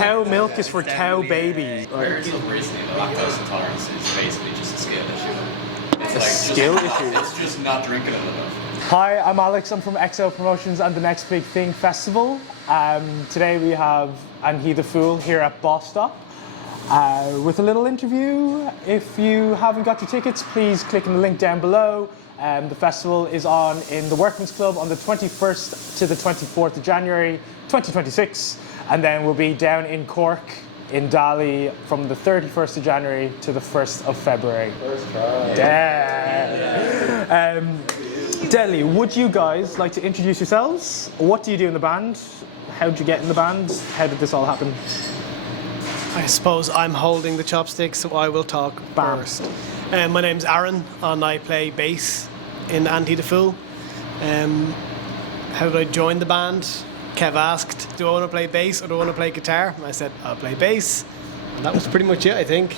Cow milk is for cow babies. I heard something recently that lactose intolerance is basically just a skill issue. It's like Skill issue? It's just not drinking it enough. Hi, I'm Alex. I'm from XO Promotions and the Next Big Thing Festival. Today we have He the Fool here at Boss Stop with a little interview. If you haven't got your tickets, please click on the link down below. The festival is on in the Workman's Club on the 21st to the 24th of January 2026, and then we'll be down in Cork in Dali from the 31st of January to the 1st of February. First try. Yeah. Dali, would you guys like to introduce yourselves? What do you do in the band? How did you get in the band? How did this all happen? I suppose I'm holding the chopsticks, so I will talk first. My name's Aaron, and I play bass in He the Fool. How did I join the band? Kev asked, do I want to play bass or do I want to play guitar? And I said, I'll play bass. And that was pretty much it, I think.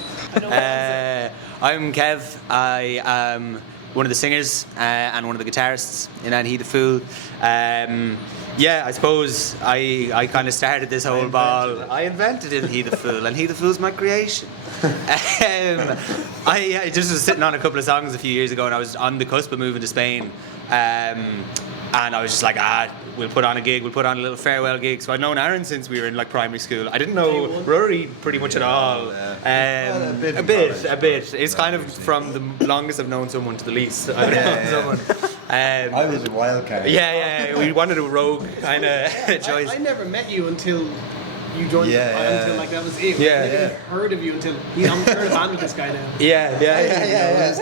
I'm Kev. I am one of the singers and one of the guitarists in He the Fool. I suppose I kind of started this whole ball. I invented He the Fool, and He the Fool's my creation. I just was sitting on a couple of songs a few years ago, and I was on the cusp of moving to Spain. And I was just like, we'll put on a gig, we'll put on a little farewell gig. So I'd known Aaron since we were in like primary school. I didn't know Rory pretty much at all. A bit. It's kind of from the longest I've known someone to the least I've known someone. I was a wild card. Yeah. We wanted a rogue kind of choice. I never met you until you joined until like that was it. I never even heard of you until I'm heard of band with this guy now. It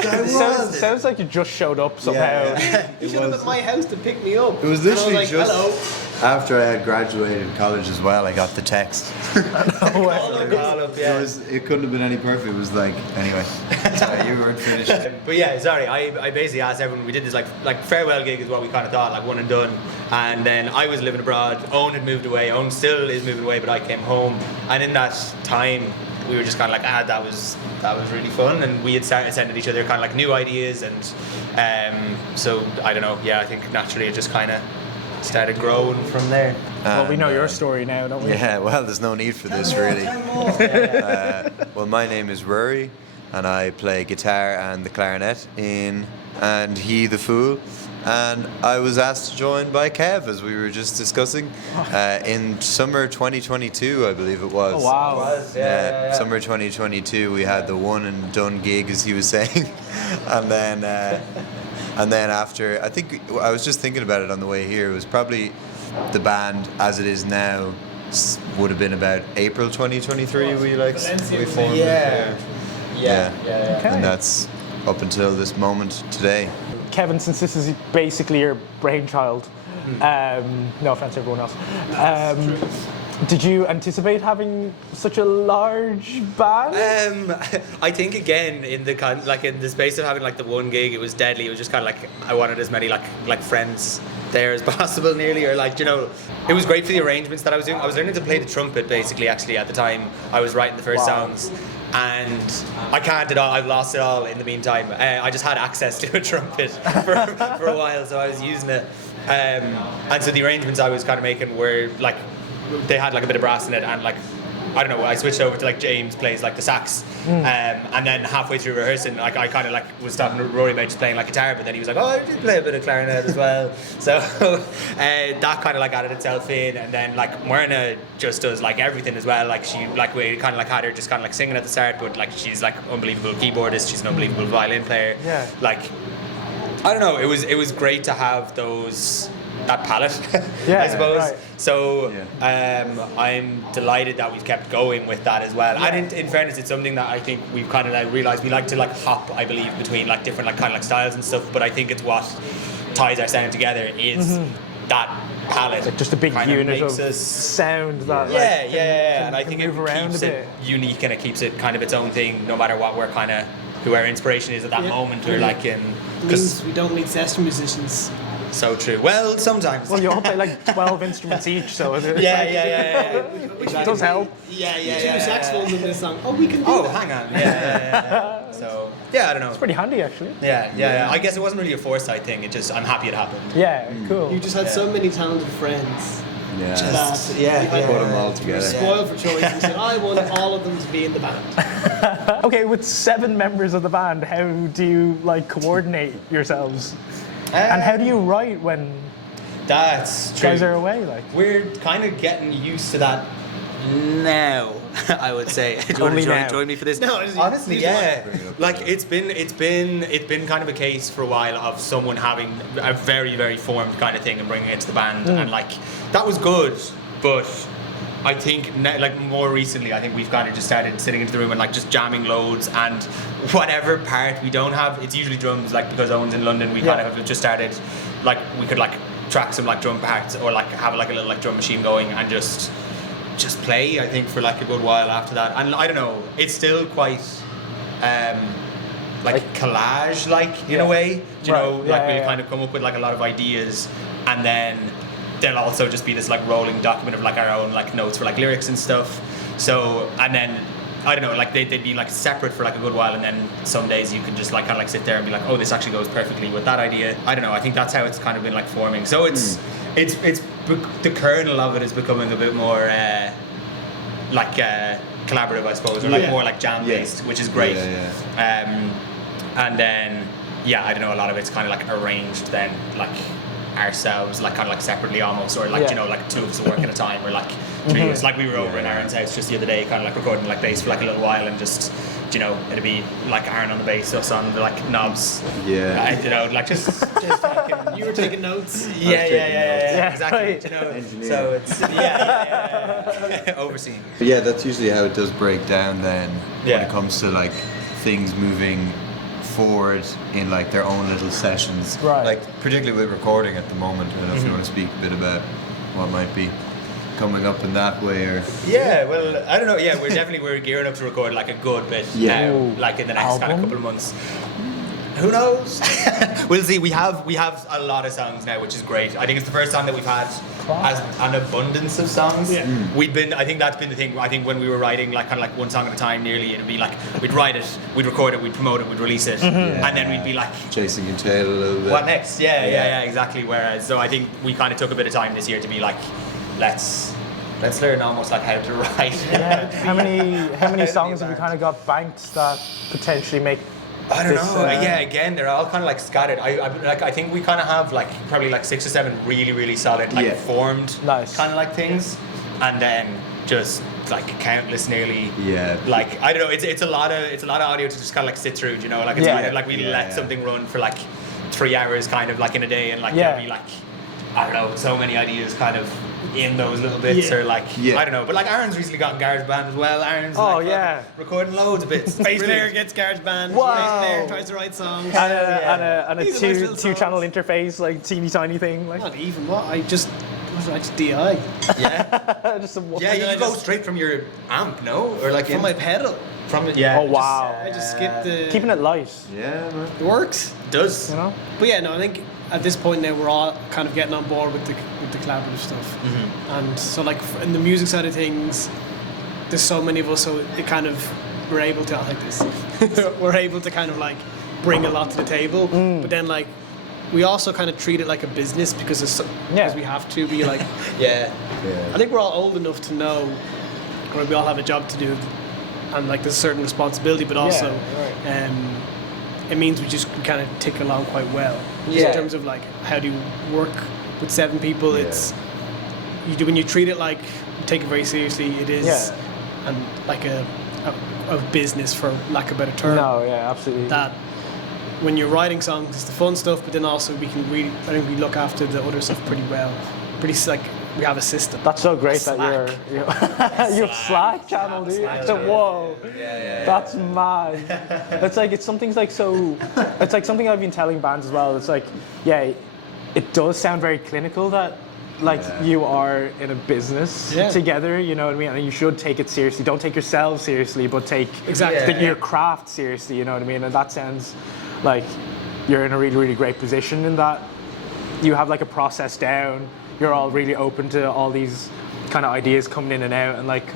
sounds like you just showed up somehow. You showed up at my house to pick me up. It was literally like, just hello. after I had graduated college as well. I got the text. It couldn't have been any perfect. It was like, anyway. Sorry, you weren't finished. But yeah, sorry. I basically asked everyone. We did this like farewell gig is what we kind of thought, like one and done. And then I was living abroad. Owen had moved away. Owen still is moving away, but I came home. And in that time, we were just kind of like, that was really fun. And we had started sending each other kind of like new ideas. And so I don't know. Yeah, I think naturally it just kind of started growing from there. Well, we know your story now, don't we? Yeah, well, there's no need for this, really. Well, my name is Rory, and I play guitar and the clarinet in He the Fool. And I was asked to join by Kev, as we were just discussing, in summer 2022, I believe it was. Oh, wow. Yeah. Summer 2022, we had the one and done gig, as he was saying. And then after, I think, I was just thinking about it on the way here, it was probably the band as it is now would have been about April 2023 we formed. Yeah. Okay. And that's up until this moment today. Kevin, since this is basically your brainchild, no offense to everyone else, did you anticipate having such a large band? I think again in the space of having like the one gig, it was deadly. It was just kind of like I wanted as many like friends there as possible, nearly, or like, you know, it was great for the arrangements that I was doing. I was learning to play the trumpet basically. Actually, at the time I was writing the first songs. And I can't at all. I've lost it all in the meantime. I just had access to a trumpet for a while, so I was using it. And so the arrangements I was kind of making were like, they had like a bit of brass in it, and like, I don't know, I switched over to like James plays like the sax, and then halfway through rehearsing, like I kind of like was talking to Rory about just playing like guitar, but then he was like, oh, I did play a bit of clarinet as well. So that kind of like added itself in, and then like Myrna just does like everything as well. Like she, like we kind of like had her just kind of like singing at the start, but like she's like unbelievable keyboardist, she's an unbelievable violin player. Yeah. Like, I don't know, it was great to have that palette, I suppose. Right. So I'm delighted that we've kept going with that as well. Yeah. And in fairness, it's something that I think we've kind of like realised we like to like hop, I believe, between like different like kind of like styles and stuff. But I think it's what ties our sound together is that palette. Like just a big unit of sound that and I think it move around keeps a it bit. unique and it keeps it kind of its own thing, no matter what we're kind of who our inspiration is at that moment. We're like in Means we don't need session musicians. So true. Well, sometimes. Well, you all play like 12 instruments each, so it's It does help. Two saxophones in this song. Oh, we can do Oh, that. hang on. Yeah. So, I don't know. It's pretty handy, actually. Yeah. I guess it wasn't really a foresight thing. I'm happy it happened. Yeah, cool. You just had so many talented friends. Yeah. That Put them all we were together. spoiled for choice. We said, I want all of them to be in the band. Okay, with 7 members of the band, how do you like coordinate yourselves? And how do you write when That's true. guys are away? Like, We're kind of getting used to that now. I would say. Do you want Only to now. join me for this? No, just- honestly, just yeah. bring it up. Like it's been kind of a case for a while of someone having a very very formed kind of thing and bringing it to the band, and like that was good, but I think like more recently, I think we've kind of just started sitting into the room and like just jamming loads, and whatever part we don't have, it's usually drums. Like because Owen's in London, we kind of have just started like we could like track some like drum parts or like have like a little like drum machine going and just play. I think for like a good while after that, and I don't know, it's still quite like collage like in a way. Do you Right. know, Yeah, like we'll yeah. kind of come up with like a lot of ideas, and then there'll also just be this like rolling document of like our own like notes for like lyrics and stuff. So and then I don't know, like they'd be like separate for like a good while, and then some days you can just like kind of like sit there and be like, oh, this actually goes perfectly with that idea. I don't know. I think that's how it's kind of been like forming. So it's the kernel of it is becoming a bit more like collaborative, I suppose, or like more like jam based, which is great. And then I don't know, a lot of it's kind of like arranged then like ourselves, like kind of like separately almost, or like you know, like 2 of us work at a time, or like 3 of us. Like we were over in Aaron's house just the other day, kind of like recording like bass for like a little while, and just, you know, it'd be like Aaron on the bass, us on the like knobs. Yeah. You know, like just taking, You were taking notes. Yeah, exactly. right. You know, Engineer. so it's overseeing. But yeah, that's usually how it does break down then when Yeah. it comes to like things moving forward in like their own little sessions. Right. Like particularly with recording at the moment. I don't know if you want to speak a bit about what might be coming up in that way, or Yeah, well, I don't know. Yeah, we're gearing up to record like a good bit now, like in the next kind of Album? couple of months. Who knows? We'll see. We have a lot of songs now, which is great. I think it's the first time that we've had an abundance of songs. Yeah. I think that's been the thing. I think when we were writing like kind of like one song at a time, nearly it'd be like we'd write it, we'd record it, we'd promote it, we'd release it, and then we'd be like, chasing your tail a little bit. what next? Yeah, exactly. Whereas, so I think we kind of took a bit of time this year to be like, let's learn almost like how to write. how many songs have you kind of got banked that potentially make? I don't this, know. Again, they're all kind of like scattered. I think we kind of have like probably like 6 or 7 really, really solid, like formed Nice. kind of like things, and then just like countless, nearly. Yeah. Like I don't know. It's a lot of audio to just kind of like sit through. You know, like it's kind of like we let something run for like 3 hours, kind of like in a day, and like there'll be like I don't know, so many ideas kind of in those little bits, or like I don't know. But like Aaron's recently got in GarageBand as well. Aaron's recording loads of bits. Bass player gets GarageBand. Wow. Bass player tries to write songs. And a These are nice little two channel songs. interface, like teeny tiny thing, like Not even what I just DI Yeah. just some. Yeah, you go straight from your amp, no? Or like from my pedal. from Oh wow. I just skipped the. Keeping it light, Yeah, man. It works. does. you know. But yeah, no, I think at this point now we're all kind of getting on board with the collaborative stuff, and so like in the music side of things, there's so many of us, so it kind of we're able to like this. We're able to kind of like bring a lot to the table, but then like we also kind of treat it like a business because because we have to be like. Yeah. I think we're all old enough to know, or we all have a job to do, and like there's a certain responsibility, but also it means we kind of tick along quite well. Just in terms of like how do you work with 7 people? It's when you treat it like you take it very seriously. It is and like a business, for lack of a better term. No, yeah, absolutely. That when you're writing songs, it's the fun stuff, but then also I think we look after the other stuff pretty well. Like we have a system. That's so great that Slack. you're Slack channel, dude. Whoa, that's mad. It's something something I've been telling bands as well. It's like, it does sound very clinical that like you are in a business together. You know what I mean? And you should take it seriously. Don't take yourselves seriously, but take your craft seriously. You know what I mean? And that sounds like you're in a really, really great position in that you have like a process down. You're all really open to all these kind of ideas coming in and out, and like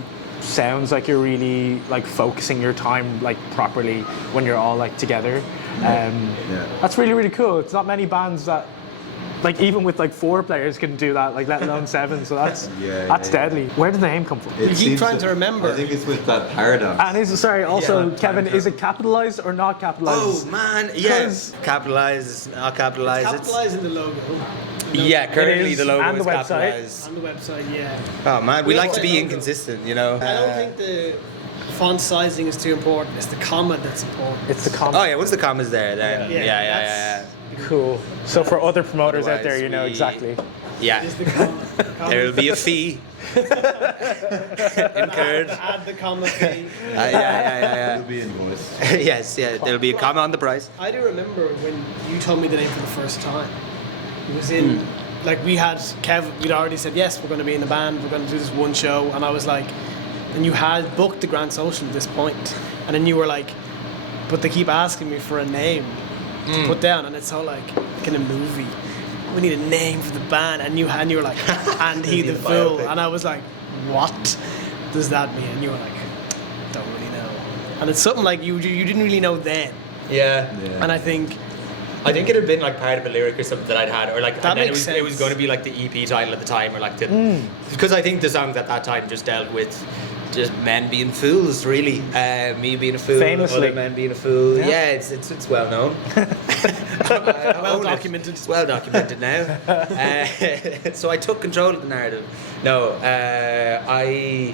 sounds like you're really like focusing your time like properly when you're all like together. That's really, really cool. It's not many bands that like even with like 4 players can do that, like let alone 7. So that's deadly. Where did the name come from? You keep trying to remember. I think it's with that paradox. And also, Kevin, is it capitalized or not capitalized? Oh man, yes. Capitalized, not capitalized. Capitalized in the logo. Yeah, currently the logo and is the website. capitalized. On the website, yeah. Oh man, we like to be Logo. inconsistent, you know. I don't think the font sizing is too important. It's the comma that's important. It's the comment. Oh yeah, once the comma's there, then yeah. Cool. So for other promoters out there, Otherwise you know we- exactly. Yeah, It's the comma. there will be a fee incurred. Add the comma fee. Yeah. It'll be invoiced. Yes, there'll be a comma on the price. I do remember when you told me the name for the first time. It was in, like we had, we'd already said, yes, we're going to be in the band, we're going to do this one show. And I was like, and you had booked the Grand Social at this point. And then you were like, but they keep asking me for a name to put down. And it's all like in a movie. We need a name for the band. And you were like, and he the fool. And I was like, what does that mean? And you were like, don't really know. And it's something like you didn't really know then. Yeah. And I think it had been like part of a lyric or something that I'd had, or like, That and then makes it was sense. going to be like the EP title at the time, or like the, because I think the songs at that time just dealt with just men being fools, really. Me being a fool, Famously. other men being a fool. Yeah, it's well known. well documented. It's well documented now. So I took control of the narrative. No, I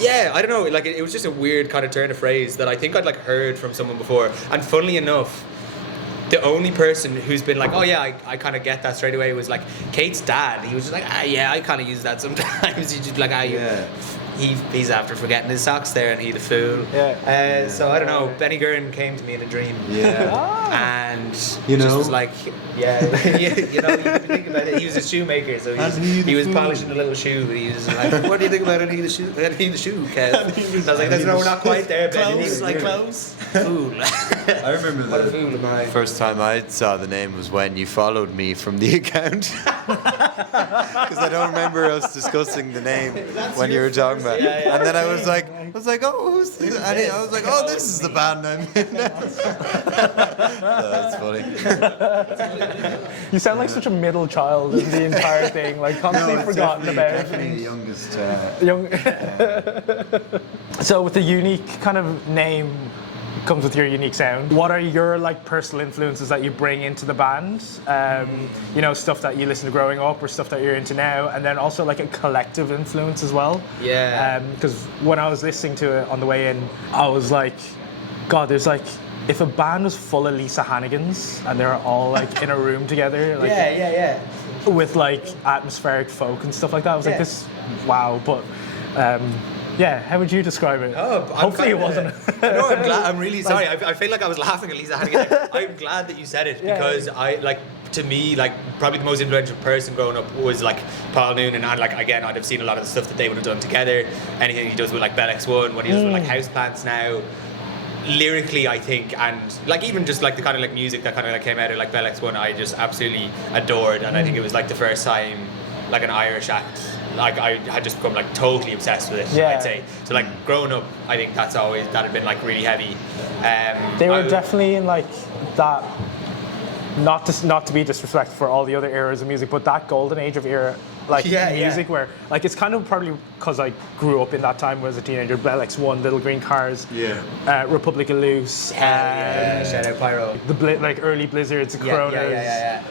don't know. Like it was just a weird kind of turn of phrase that I think I'd like heard from someone before. And funnily enough, the only person who's been like, oh yeah, I kind of get that straight away was like Kate's dad. He was just like, I kind of use that sometimes. He'd just be like, he's after forgetting his socks there, and he the fool. So I don't know. Benny Gurn came to me in a dream. And just was like, you know, you can think about it. He was a shoemaker, so he was polishing a little shoe, and he was like, what do you think about Annie the shoe? Annie the shoe, Kev? I was like, no, we're not quite there, Ben. And he was like, close. fool. I remember What a fool am I. first time I saw the name was when you followed me from the account. Because I don't remember us discussing the name when you were talking about it. And then I was like, oh, who's this? And I was like, oh, this is the band I'm in now. That's funny. You sound like such a middle child in the entire thing, like constantly forgotten about definitely the youngest. young. So with the unique kind of name comes with your unique sound. What are your like personal influences that you bring into the band? You know, stuff that you listen to growing up or stuff that you're into now, and then also like a collective influence as well. Yeah. Because when I was listening to it on the way in, I was like, God, there's like, if a band was full of Lisa Hannigans and they're all like in a room together, like with like atmospheric folk and stuff like that, I was like, this, wow. But how would you describe it? Hopefully it wasn't. No, I'm glad. I'm really sorry. I feel like I was laughing at Lisa Hannigan. I'm glad that you said it because I like. To me, like probably the most influential person growing up was like Paul Noonan, and like again, I'd have seen a lot of the stuff that they would have done together. Anything he does with like Bell X1, what he does with like Houseplants now. Lyrically, I think, and like even just like the kind of like music that kind of like came out of like Bell X1, I just absolutely adored, and I think it was like the first time like an Irish act. Like I had just become like totally obsessed with it. I'd say so. Like growing up, I think that had been like really heavy. They were definitely in like that. Not to be disrespectful for all the other eras of music, but that golden age of era, like music, where like it's kind of probably because I grew up in that time as a teenager. Bell X1, Little Green Cars, Republic of Loose, shout out Pyro. The like early Blizzards, the Coronas.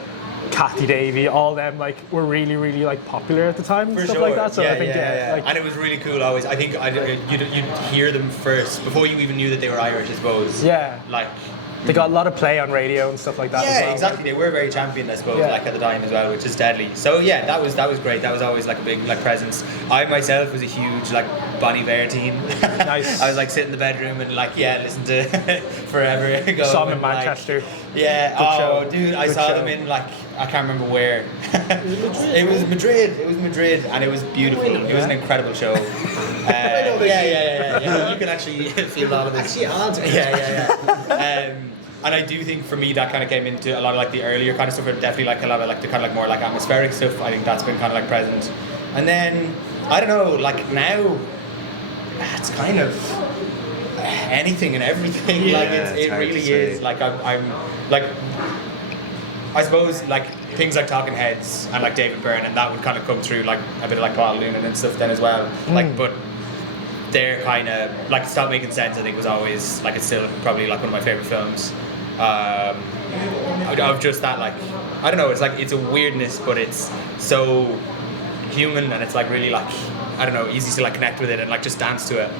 Kathy Davey, all them like were really, really like popular at the time and stuff like that. So I think like, and it was really cool. Always, I think you'd hear them first before you even knew that they were Irish, I suppose. Like they got a lot of play on radio and stuff like that. Yeah, as well. exactly. They were very championed, I suppose, like at the time as well, which is deadly. So yeah, that was great. That was always like a big like presence. I myself was a huge like Bon Iver teen. Nice. I was like sit in the bedroom and like listen to Forever. Go saw them in Manchester. Show. Dude, I saw them in like I can't remember where. It was Madrid. It was Madrid, and it was beautiful. It was an incredible show. You can actually feel all of this. And I do think for me that kind of came into a lot of like the earlier kind of stuff, or definitely like a lot of like the kind of like more like atmospheric stuff. I think that's been kind of like present. And then I don't know, like now it's kind of anything and everything. Like it really is. Like I'm like I suppose like things like Talking Heads and like David Byrne, and that would kind of come through like a bit of like Paul Noonan and stuff then as well. Like, but they're kind of like Stop Making Sense. I think was always like it's still probably like one of my favorite films. Of just that, like, I don't know. It's like it's a weirdness, but it's so human, and it's like really like, I don't know, easy to like connect with it and like just dance to it.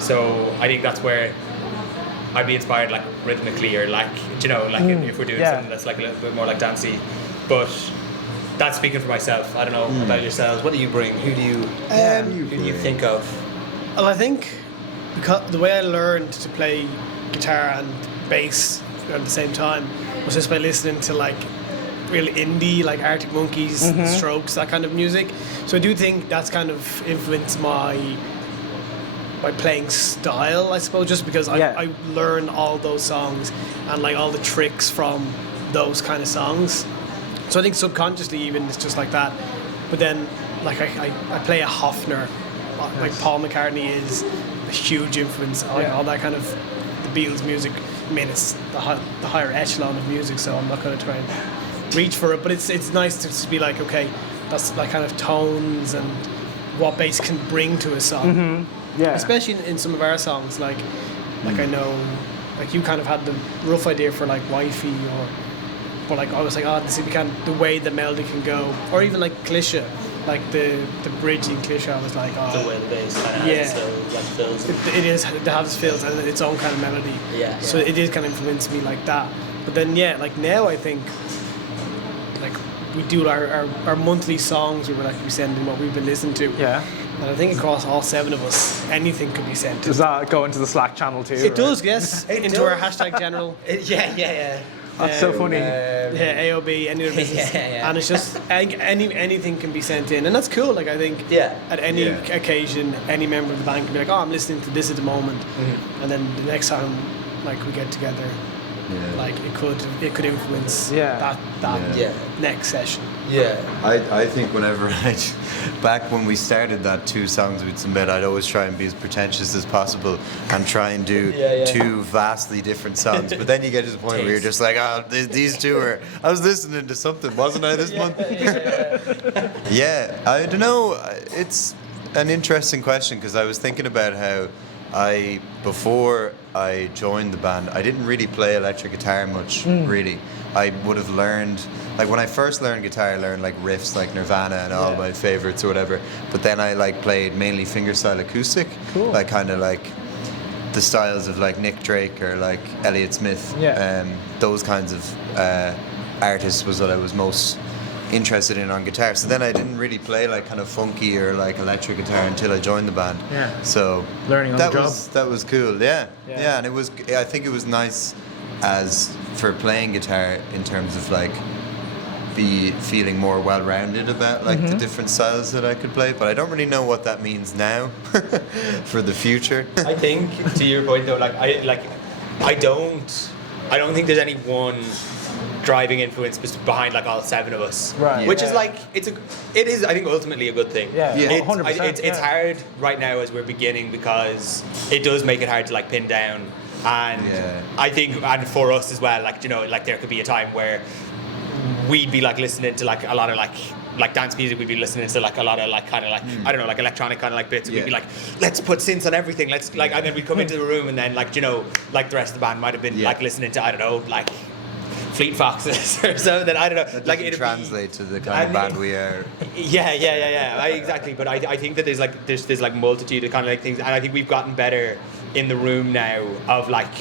So I think that's where I'd be inspired, like rhythmically, or like, you know, like if we're doing something that's like a little bit more like dancey. But that's speaking for myself. I don't know about yourselves. What do you bring? Who do you think of? Well, I think because the way I learned to play guitar and bass at the same time was just by listening to like really indie, like Arctic Monkeys, Strokes, that kind of music. So I do think that's kind of influenced my playing style, I suppose, just because I learn all those songs and like all the tricks from those kind of songs. So I think subconsciously even it's just like that. But then like I play a Hofner, like Paul McCartney is a huge influence on all that kind of the Beatles music. I mean, it's the higher echelon of music, so I'm not going to try and reach for it. But it's nice to just be like, okay, that's like kind of tones and what bass can bring to a song. Yeah. Especially in some of our songs, like I know, like you kind of had the rough idea for like Wifey, but like I was like, oh, this is the way the melody can go, or even like Cliché, like the bridge in Cliché. I was like, oh, The way the bass kind of has like fills. it has fills and its own kind of melody. Yeah. So it is kind of influenced me like that. But then like now I think like we do our monthly songs where we send in what we've been listening to. Yeah. And I think across all 7 of us, anything could be sent. Does that go into the Slack channel too? It does, yes. Into our hashtag general. Yeah. That's so funny. AOB, any of the business. And it's just anything can be sent in, and that's cool. Like I think at any occasion, any member of the band can be like, oh, I'm listening to this at the moment, and then the next time, like we get together, like it could influence that next session. Yeah, I think whenever back when we started that 2 songs with some bed, I'd always try and be as pretentious as possible and try and do 2 vastly different songs. But then you get to the point where you're just like, oh, these 2 are. I was listening to something, wasn't I, this month? Yeah, I don't know. It's an interesting question because I was thinking about how before I joined the band, I didn't really play electric guitar much, really. I would have learned, like when I first learned guitar, I learned like riffs like Nirvana and all my favorites or whatever. But then I like played mainly fingerstyle acoustic, like kind of like the styles of like Nick Drake or like Elliott Smith. Those kinds of artists was what I was most interested in on guitar. So then I didn't really play like kind of funky or like electric guitar until I joined the band. So learning on the job. That was cool. Yeah, and it was. I think it was nice as for playing guitar in terms of like be feeling more well-rounded about like the different styles that I could play. But I don't really know what that means now for the future. I think to your point though, I don't think there's any one driving influence behind like all 7 of us, right? Which is like it is I think ultimately a good thing. 100%. It's hard right now as we're beginning because it does make it hard to like pin down, and I think and for us as well, like, you know, like there could be a time where we'd be like listening to like a lot of like dance music, we'd be listening to like a lot of like kind of like I don't know, like electronic kind of like bits, and we'd be like, let's put synths on everything, let's like, and then we'd come into the room and then like, you know, like the rest of the band might have been like listening to, I don't know, like Fleet Foxes or something. I don't know. That like it translate to the kind of band we are. Exactly. But I think that there's like multitude of kind of like things, and I think we've gotten better in the room now of like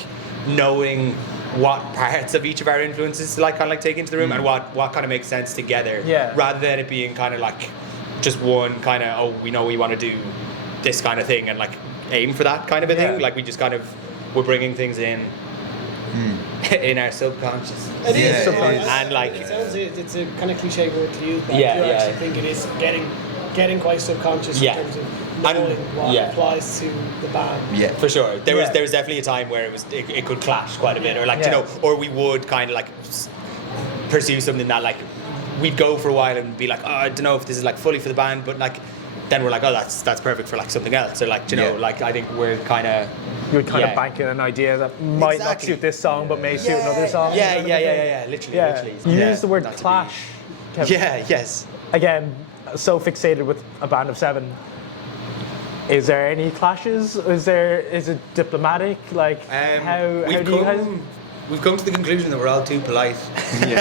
knowing what parts of each of our influences to like kind of like take into the room and what kind of makes sense together. Rather than it being kind of like just one kind of, oh, we know we want to do this kind of thing and like aim for that kind of a thing. Like we just kind of we're bringing things in. In our subconscious. It is. And like it's a kind of cliche word to use, but I actually think it is getting quite subconscious in terms of knowing what applies to the band. Yeah, for sure. There was definitely a time where it could clash quite a bit, or like you know, or we would kind of like pursue something that like we'd go for a while and be like, oh, I don't know if this is like fully for the band, but like then we're like, oh, that's perfect for like something else, or like, you know, like I think we're kind of you would kind of Yeah. bank in an idea that might not Exactly. suit this song, but may suit another song. Yeah. Literally, Yeah. literally. You Yeah. used the word Not to be- clash. Kevin. Yeah. Yes. Again, so fixated with a band of 7. Is there any clashes? Is it diplomatic? Like how we've do you guys? We've come to the conclusion that we're all too polite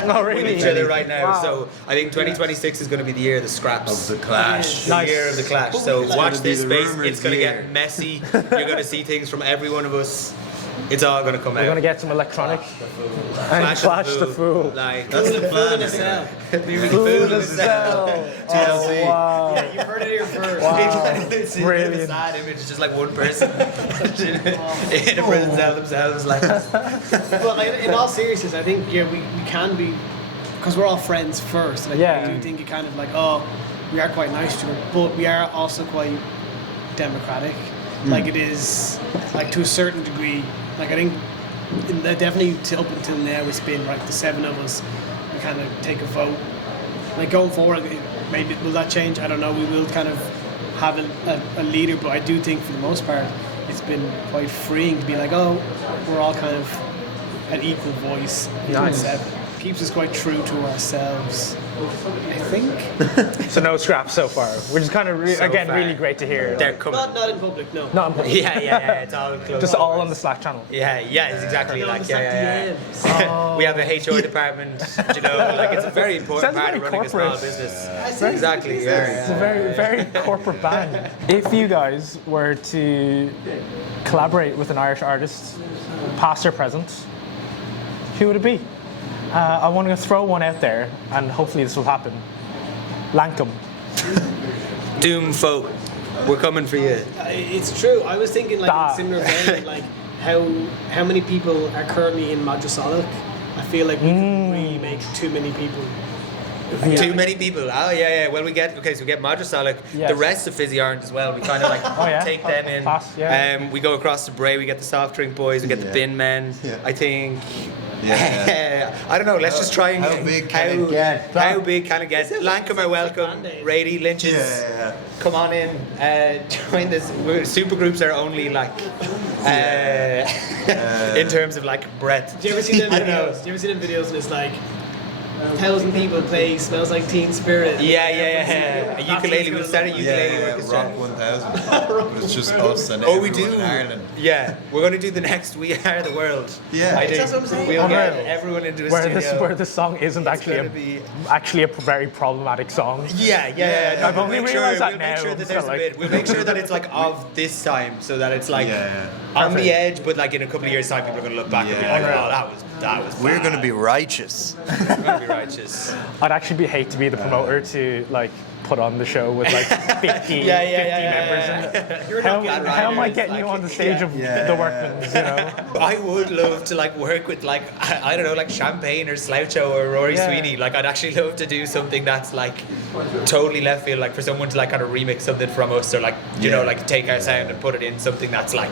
Oh, really? with each other right now. Wow. So I think 2026 is going to be the year of the scraps. Of the clash. The Nice. year of the clash. But So we- watch It's gonna be this the space. rumours It's going to year. get messy. You're going to see things from every one of us. It's all going to come We're out. gonna get some electronic and Clash clash the fool. Like That's the plan. Fool in a cell. TLC. Oh, wow. Yeah, you've heard it here first. It's a Brilliant. sad image. It's just like one person in a prison cell themselves. Like But like, in all seriousness, I think we can be, because we're all friends first. Like, Yeah. I do think you kind of like, oh, we are quite nice to her, but we are also quite democratic. Like it is, like to a certain degree. Like I think, definitely up until now, it's been like the 7 of us. We kind of take a vote. Like going forward, maybe will that change? I don't know. We will kind of have a leader, but I do think for the most part, it's been quite freeing to be like, oh, we're all kind of an equal voice. Nice. 7. Keeps us quite true to ourselves, I think. So no scraps so far, which is kind of So again far. really great to hear. they're coming. Not in public, no. Not important. Yeah. It's all close. Just all on the Slack channel. Yeah, it's exactly On like the yeah. DMs. We have a HR department, you know, like it's a very important Sounds part of very running a small corporate. business. Very- Exactly. It's a very, very corporate band. If you guys were to collaborate with an Irish artist, past or present, who would it be? I want to throw one out there, and hopefully this will happen. Lankum. Doom folk, we're coming for you. It's true. I was thinking like Da. in similar vein, like how many people are currently in Madrasalic. I feel like we could really make too many people. Too many people. Oh yeah. Well, we get Madrasalic. Yes. The rest of Fizzy aren't as well. We kind of like yeah? take them in. Class, yeah. We go across the Bray. We get the soft drink boys. We get the Yeah. bin men. Yeah. I think. Yeah. I don't know. Let's just try and How big can it get? How big can it get? Lankham are welcome. Band-Aid. Rady Lynch's. Yeah. Come on in. Join this. Supergroups are only like. In terms of like breadth. Do you ever see them I don't know. videos? Do you ever see them videos and it's like 1,000 people play Smells Like Teen Spirit? Yeah. A ukulele. We started ukulele Yeah, orchestra. Rock 1000. But it's just us and Oh, we everyone do. in Ireland. Yeah, we're going to do the next We Are the World. Yeah. I think That's what I'm saying. we'll get Unreal. everyone into the Where studio. this song isn't actually gonna be- actually a very problematic song. Yeah. I've we'll only make realised that we'll now. Make sure I'm that just there's a like- bit. We'll make sure that it's like of this time, so that it's like Yeah. on the Perfect. edge, but like in a couple of years' time, people are going to look back and be Yeah. like, "Oh, that was." We're bad. going to be righteous. We're going to be righteous. I'd actually hate to be the promoter to like put on the show with like 50 members. And how am I getting you on the stage of Yeah. the Workmans? You know. I would love to like work with like I don't know like Champagne or Sloucho or Rory Yeah. Sweeney. Like I'd actually love to do something that's like totally left field. Like for someone to like kind of remix something from us or like you know like take our sound and put it in something that's like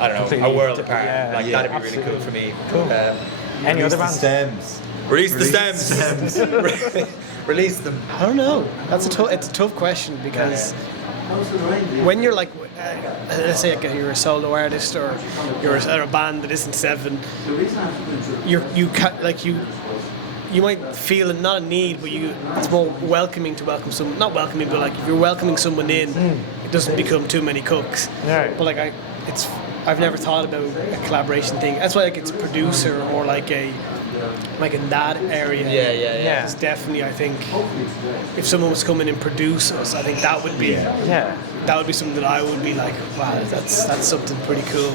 I don't know Completely a world apart. yeah, like yeah, that'd be really cool for me. Cool. Any other bands? Stems. Release the Release stems. Release them. I don't know. It's a tough question because when you're like, let's say like you're a solo artist or you're a band that isn't 7, you might feel not a need, but it's more welcoming to welcome someone. Not welcoming, but like if you're welcoming someone in, it doesn't become too many cooks. Yeah. But like I've never thought about a collaboration thing. That's why like it's a producer or like in that area. Yeah. It's definitely, I think, if someone was to come in and produce us, I think that would be that would be something that I would be like, wow, that's something pretty cool,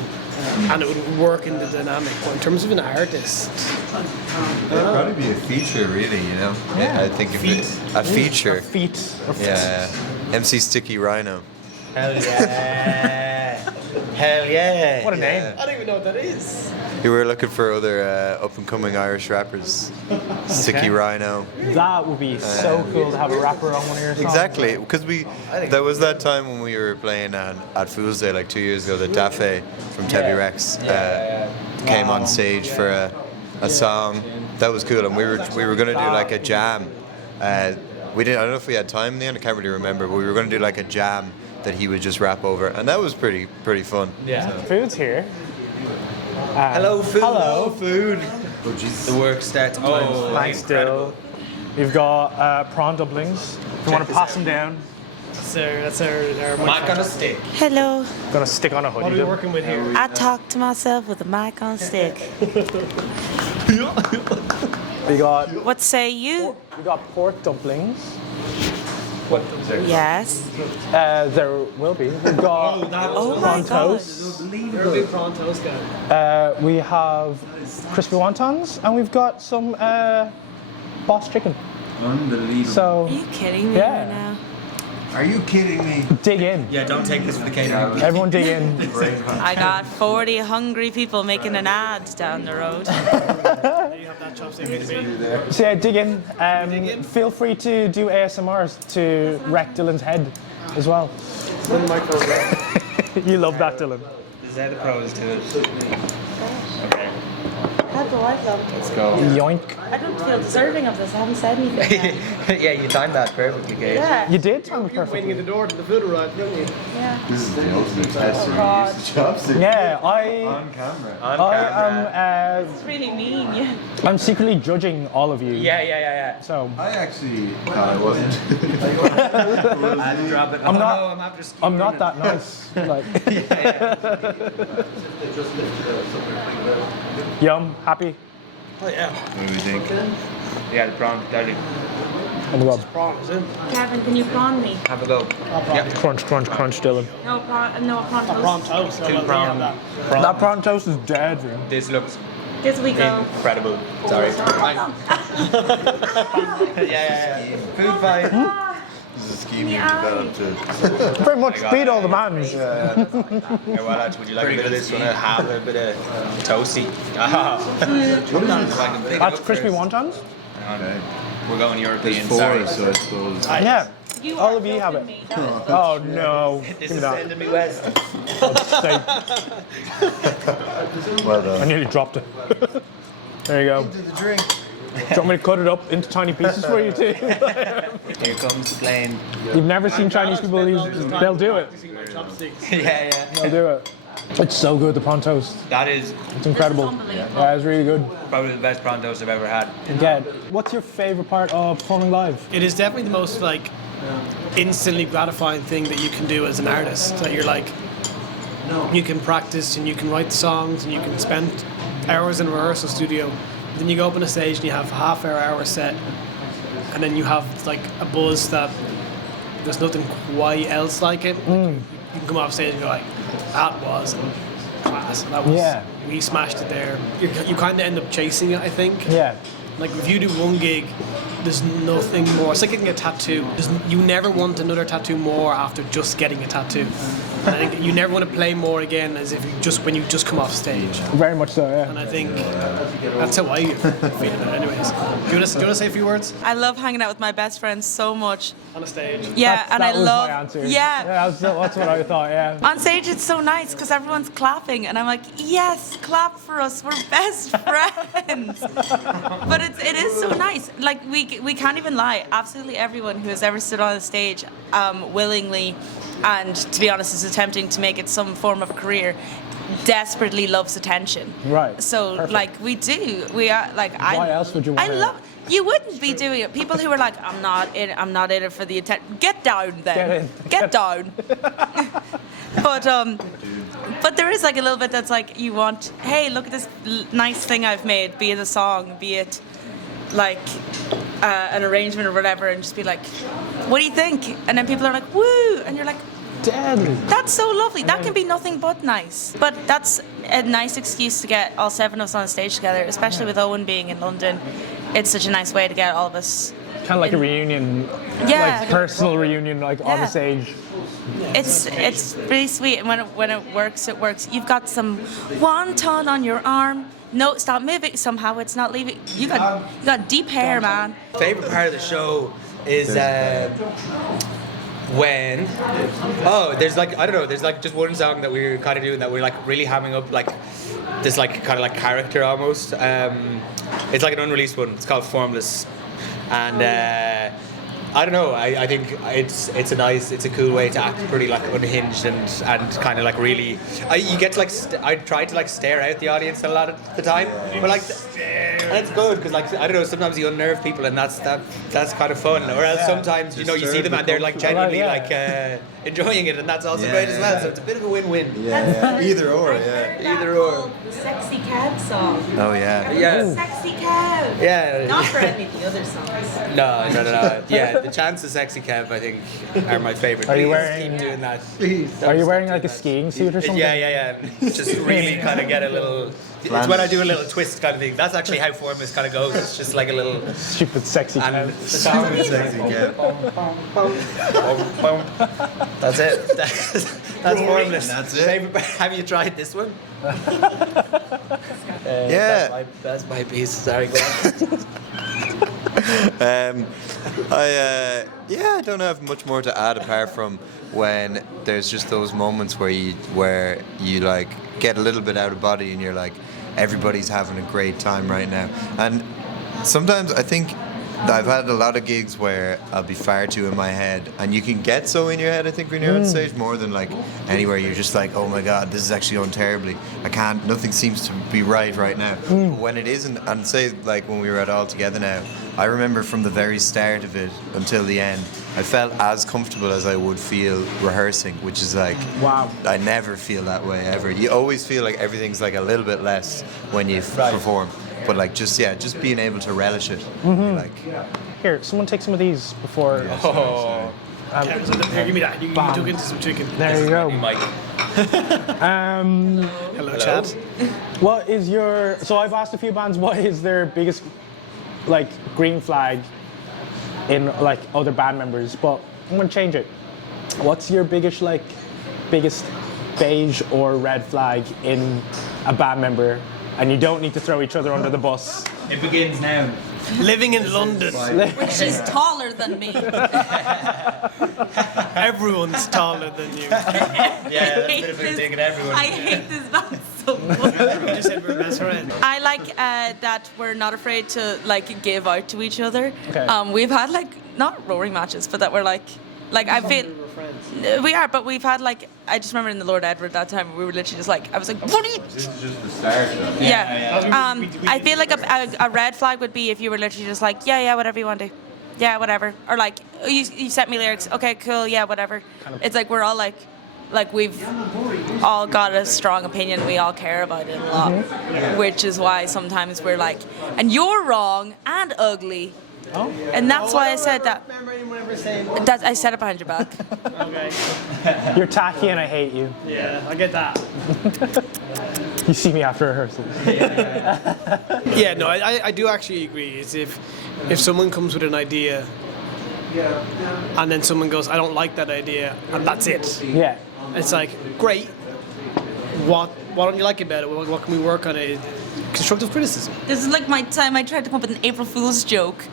and it would work in the dynamic. But in terms of an artist, It'd probably be a feature, really, you know? Yeah. I think a feature. Feet. Yeah. MC Sticky Rhino. Hell yeah. Hell yeah. What a name. I don't even know what that is. We were looking for other up and coming Irish rappers. Sticky Rhino. That would be so cool to have a rapper on one of your songs. Exactly, because there was that time when we were playing at Fool's Day like 2 years ago that Dafe from Tebby Rex came on stage for a song. That was cool, and we were gonna do like a jam. We didn't. I don't know if we had time in the end. I can't really remember, but we were gonna do like a jam that he would just rap over, and that was pretty fun. Yeah. Food's here. Hello, food. Hello. Food. The work starts. Oh, Thanks, incredible. Dill. We've got prawn dumplings. If you want to this pass out. them down, That's our Mac on a stick. Hello, gonna stick on a hoodie. What are we Dill. working with here? I talk to myself with a mic on stick. We got What say you? pork dumplings. Yes. There will be. We've got Oh my prawn god. toast. You're a big prawn toast guy. We have crispy wontons, and we've got some boss chicken. Unbelievable. So Are you kidding me Yeah. right now? Are you kidding me? dig in. Yeah, don't take this for the catering. Everyone dig in. I got 40 hungry people making an ad down the road. You have that chopstick in the So yeah, dig in. Feel free to do ASMRs to wreck Dylan's head as well. You love that, Dylan. Is that the pros to it? Okay. How delightful. Let's go. Yoink. I don't feel deserving of this. I haven't said anything. Yeah, you timed that perfectly, Gage. Yeah. You did time it Waiting perfectly. at the door to the food arrive, don't you? Yeah. This is the ultimate test. God. Chopstick. Yeah, On camera. On I camera. It's really mean. Yeah. I'm secretly judging all of you. Yeah. So I actually thought I wasn't. I'd drop it. I'm not- No, I'm after I'm not that nice. Like, yum, happy. Oh yeah. What do we think? Yeah, the prawn, Dali. Oh my god. Prawn, is it? Kevin, can you prawn me? Have a go. Yeah. Crunch, crunch, crunch, Dylan. No prawn toast. Prawn toast. Two prawn. That prawn toast is dead, man. This looks This we go. incredible. Sorry. Yeah. Food fight. This is a scheme you Yeah. developed to. Pretty much beat all the mans. Yeah, well, lads, would you like a bit of this one? Have a bit of toasty. That's crispy wontons? Okay. We're going European. There's four, Sorry. so I suppose. Yeah. You All are of you have joking it. me. No. Oh no. This Give is me that. sending me west. Steak. Well I done. nearly dropped it. There you go. Into the drink. Do you want me to cut it up into tiny pieces for you too? Here comes the plane. You've never seen Chinese people use. They'll do it. Chopsticks. Yeah. They'll do it. It's so good, the prawn toast. That is It's incredible. unbelievable. Yeah, it's really good. probably the best prawn toast I've ever had. Again, what's your favorite part of performing live? It is definitely the most like instantly gratifying thing that you can do as an artist. That you're like, you can practice and you can write songs and you can spend hours in a rehearsal studio. Then you go up on a stage and you have a hour set, and then you have like a buzz that there's nothing quite else like it. You can come off stage and go like, that was class. That was Yeah. we smashed it there. You kind of end up chasing it, I think. Yeah. Like if you do one gig, there's nothing more. It's like getting a tattoo. You never want another tattoo more after just getting a tattoo. And I think you never want to play more again as if when you just come off stage. Very much so, And yeah. I think that's how I feel about it. Anyways, do you want to say a few words I love hanging out with my best friends so much. on a stage? Yeah, That's- and that I was love. my answer. Yeah. That's what I thought, yeah. On stage, it's so nice because everyone's clapping, and I'm like, yes, clap for us. We're best friends. But it is so nice. Like we can't even lie. Absolutely everyone who has ever stood on a stage, willingly, and to be honest, is attempting to make it some form of a career, desperately loves attention. Right. So Perfect. like we do. We are like I. Why else would you I wanna- love. You wouldn't be doing it. People who are like, I'm not in it for the attention. Get down then. Get in. Get down. But there is like a little bit that's like you want, hey, look at this nice thing I've made, be it a song, be it like an arrangement or whatever, and just be like, what do you think? And then people are like, woo, and you're like, Deadly. that's so lovely. That can be nothing but nice. But that's a nice excuse to get all seven of us on stage together, especially with Owen being in London. It's such a nice way to get all of us. Kind of like a reunion, Yeah. like personal reunion, like on the Yeah. stage. It's really sweet, and when it works, it works. You've got some wonton on your arm. No, stop moving. Somehow it's not leaving. You got deep hair, man. Favorite part of the show is when there's like I don't know, there's like just one song that we're kind of doing that we're like really hamming up like this like kind of like character almost. It's like an unreleased one. It's called Formless, and I don't know. I think it's a cool way to act pretty like unhinged and kind of like really. You get to like I try to like stare out the audience a lot of the time, but like and it's good because like I don't know. Sometimes you unnerve people and that's kind of fun. Or else sometimes you see them and they're like genuinely like enjoying it and that's also great as well. So it's a bit of a win-win. Yeah. Either or. Either or. The Sexy Cab song. Oh yeah. Yeah. Sexy Cab. Yeah. Not for any of the other songs. No. Yeah, the chants of Sexy Kev, I think, are my favourite. Are you Please wearing- keep doing that. Are you wearing like a skiing suit or something? Yeah. Just really kind of get a little. It's when I do a little twist kind of thing. That's actually how Formless kind of goes. It's just like a little. Stupid sexy And Kev. the song is Sexy Kev. That's it. That's Formless. And that's it. Favorite- Have you tried this one? Yeah. That's my piece. Sorry, go on. I don't have much more to add apart from when there's just those moments where you like get a little bit out of body and you're like, everybody's having a great time right now. And sometimes I think I've had a lot of gigs where I'll be far too in my head, and you can get so in your head, I think, when you're on stage, more than like anywhere. You're just like, oh my god, this is actually going terribly. Nothing seems to be right now. But when it isn't, and say like when we were at All Together Now, I remember from the very start of it until the end, I felt as comfortable as I would feel rehearsing, which is like, Wow. I never feel that way ever. You always feel like everything's like a little bit less when you perform. But like just being able to relish it. Like, Here, someone take some of these before. Oh. Here, give me that. You took into some chicken. There you go. Mike. Hello, Chad. What is your? So I've asked a few bands, what is their biggest, like, green flag in like other band members? But I'm gonna change it. What's your biggest beige or red flag in a band member? And you don't need to throw each other under the bus. It begins now. Living in London. She's taller than me. Everyone's taller than you. Yeah, that's a bit of a dig at everyone. I hate this band so much. You just said we're best friends. I like that we're not afraid to like give out to each other. Okay. We've had like not roaring matches, but that we're like I feel we are, but we've had like I just remember in the Lord Edward that time we were literally just like I was like what are you? this is just the start though. Yeah. I feel like a red flag would be if you were literally just like yeah whatever you want to do. Yeah, whatever. Or like you sent me lyrics. Okay, cool. Yeah, whatever. It's like we're all like we've all got a strong opinion. We all care about it a lot, which is why sometimes we're like, and you're wrong and ugly. Oh. And that's why I said that. Remember anyone ever saying? That I said it behind your back. Okay. You're tacky and I hate you. Yeah, I get that. You see me after rehearsals. Yeah, no, I do actually agree. It's if someone comes with an idea and then someone goes, I don't like that idea, and that's it. Yeah. It's like, great. What don't you like about it? What can we work on it? Constructive criticism. This is like my time I tried to come up with an April Fool's joke.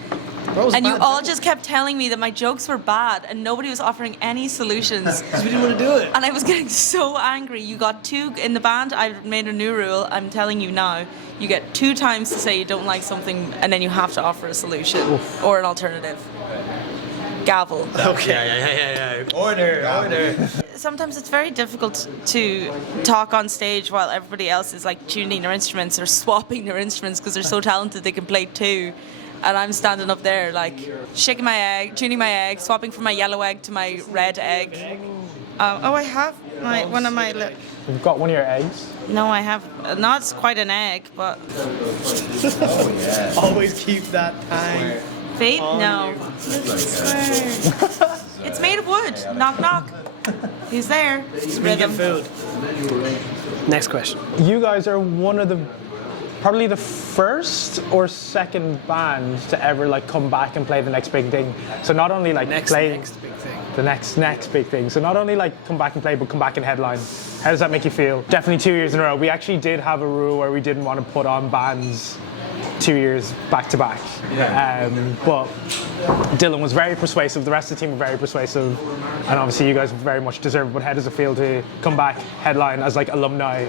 That was a And you bad all joke. just kept telling me that my jokes were bad and nobody was offering any solutions. We didn't want to do it. And I was getting so angry. You got two in the band. I've made a new rule. I'm telling you now. You get 2 times to say you don't like something, and then you have to offer a solution or an alternative. Gavel. Yeah. Order. Sometimes it's very difficult to talk on stage while everybody else is like tuning their instruments or swapping their instruments because they're so talented they can play 2. And I'm standing up there like shaking my egg, tuning my egg, swapping from my yellow egg to my red egg. I have one of my. You've got one of your eggs. No, I have. Not it's quite an egg, but. Always keep that time. Vape? No. It's made of wood. Knock, knock. Who's there? Speaking of food. Next question. You guys are one of probably the first or second band to ever like come back and play the next big thing. So not only like Next play big thing. the next big thing. So not only like come back and play, but come back and headline. How does that make you feel? Definitely 2 years in a row. We actually did have a rule where we didn't want to put on bands 2 years back to back. But Dylan was very persuasive. The rest of the team were very persuasive, and obviously you guys very much deserve it. But how does it feel to come back headline as like alumni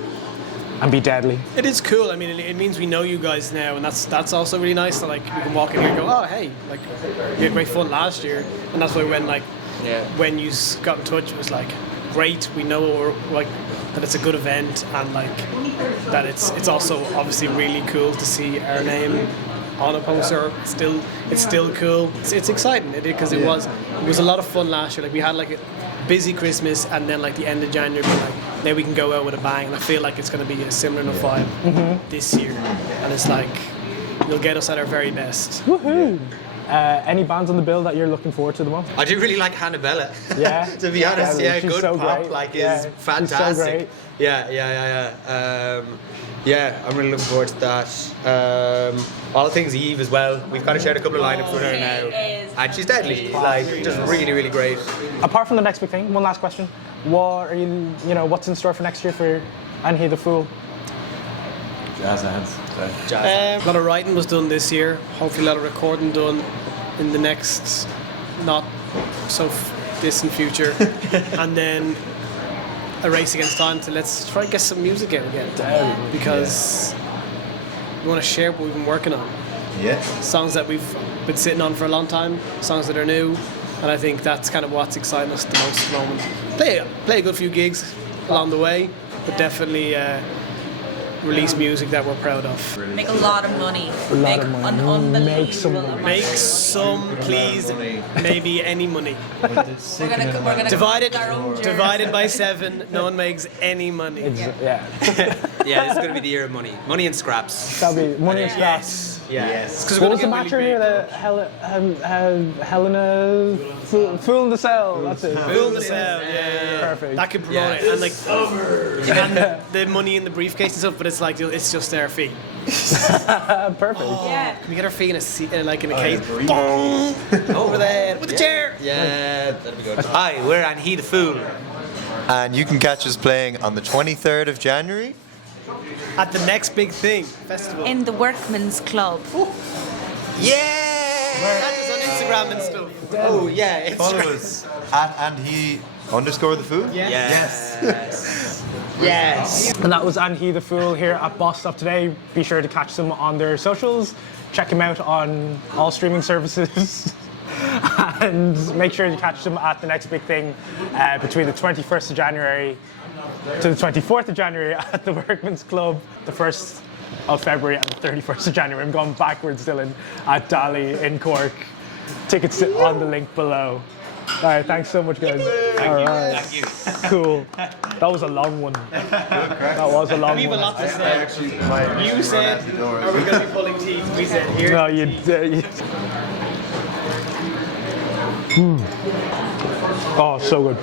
and be deadly. It is cool. I mean, it means we know you guys now, and that's also really nice. That like we can walk in here and go, oh hey, like you had great fun last year, and that's why when you got in touch, it was like great. We know we're, that it's a good event, and like that it's also obviously really cool to see our name on a poster. It's still cool. It's exciting because it was a lot of fun last year. Like we had like a busy Christmas, and then like the end of January, like now we can go out with a bang. And I feel like it's going to be a similar enough vibe this year, and it's like you'll get us at our very best. Woohoo! Any bands on the bill that you're looking forward to the most? I do really like Hannibella. Yeah. To be honest, yeah, she's good so pop great. like Yeah, is she's fantastic. so great. Yeah, I'm really looking forward to that. All things Eve as well. We've kind of shared a couple of lineups with her now, and she's deadly. Like, just really, really great. Apart from the next big thing, one last question: what are what's in store for next year for And He the Fool? Jazz hands. A lot of writing was done this year. Hopefully, a lot of recording done in the next not so distant future, and then a race against time to let's try and get some music out again because we want to share what we've been working on. Yeah. Songs that we've been sitting on for a long time, songs that are new, and I think that's kind of what's exciting us the most at the moment. Play a good few gigs along the way, but definitely release music that we're proud of. Make a lot of money. Make An money. unbelievable Make some money. amount of Make some, please, maybe any money. We're gonna Divided by 7, no one makes any money. Yeah, Yeah, this is going to be the year of money. Money and scraps. that'll be money and scraps. Yes. Because What was the match earlier? The Helena Fool in the Cell. That's it. Fill the cell, yeah. Perfect. That could promote it, and like and the money in the briefcase and stuff. But it's like it's just their fee. Perfect. Yeah. Can we get our fee in a like in a case? Over there with the chair. Yeah, that'd be good. Hi, we're And He the Fool. And you can catch us playing on the 23rd of January. At the next big thing festival. In the Workman's Club. Yeah! Catch us on Instagram and stuff. Oh, yeah. It's Follow us at @andhe_the_fool. Yes. Yes. And that was And He the Fool here at Boss Stop today. Be sure to catch them on their socials. Check them out on all streaming services. And make sure to catch them at the next big thing between the 21st of January to the 24th of January at the Workman's Club, the 1st of February and the 31st of January. I'm going backwards, Dylan, at Dali in Cork. Tickets on the link below. All right, thanks so much, guys. Thank you. Cool. That was a long one. That was a long We have a one. lot to say. You said, "Are we going to be pulling teeth?" We said, "Here." No, you. Oh, so good.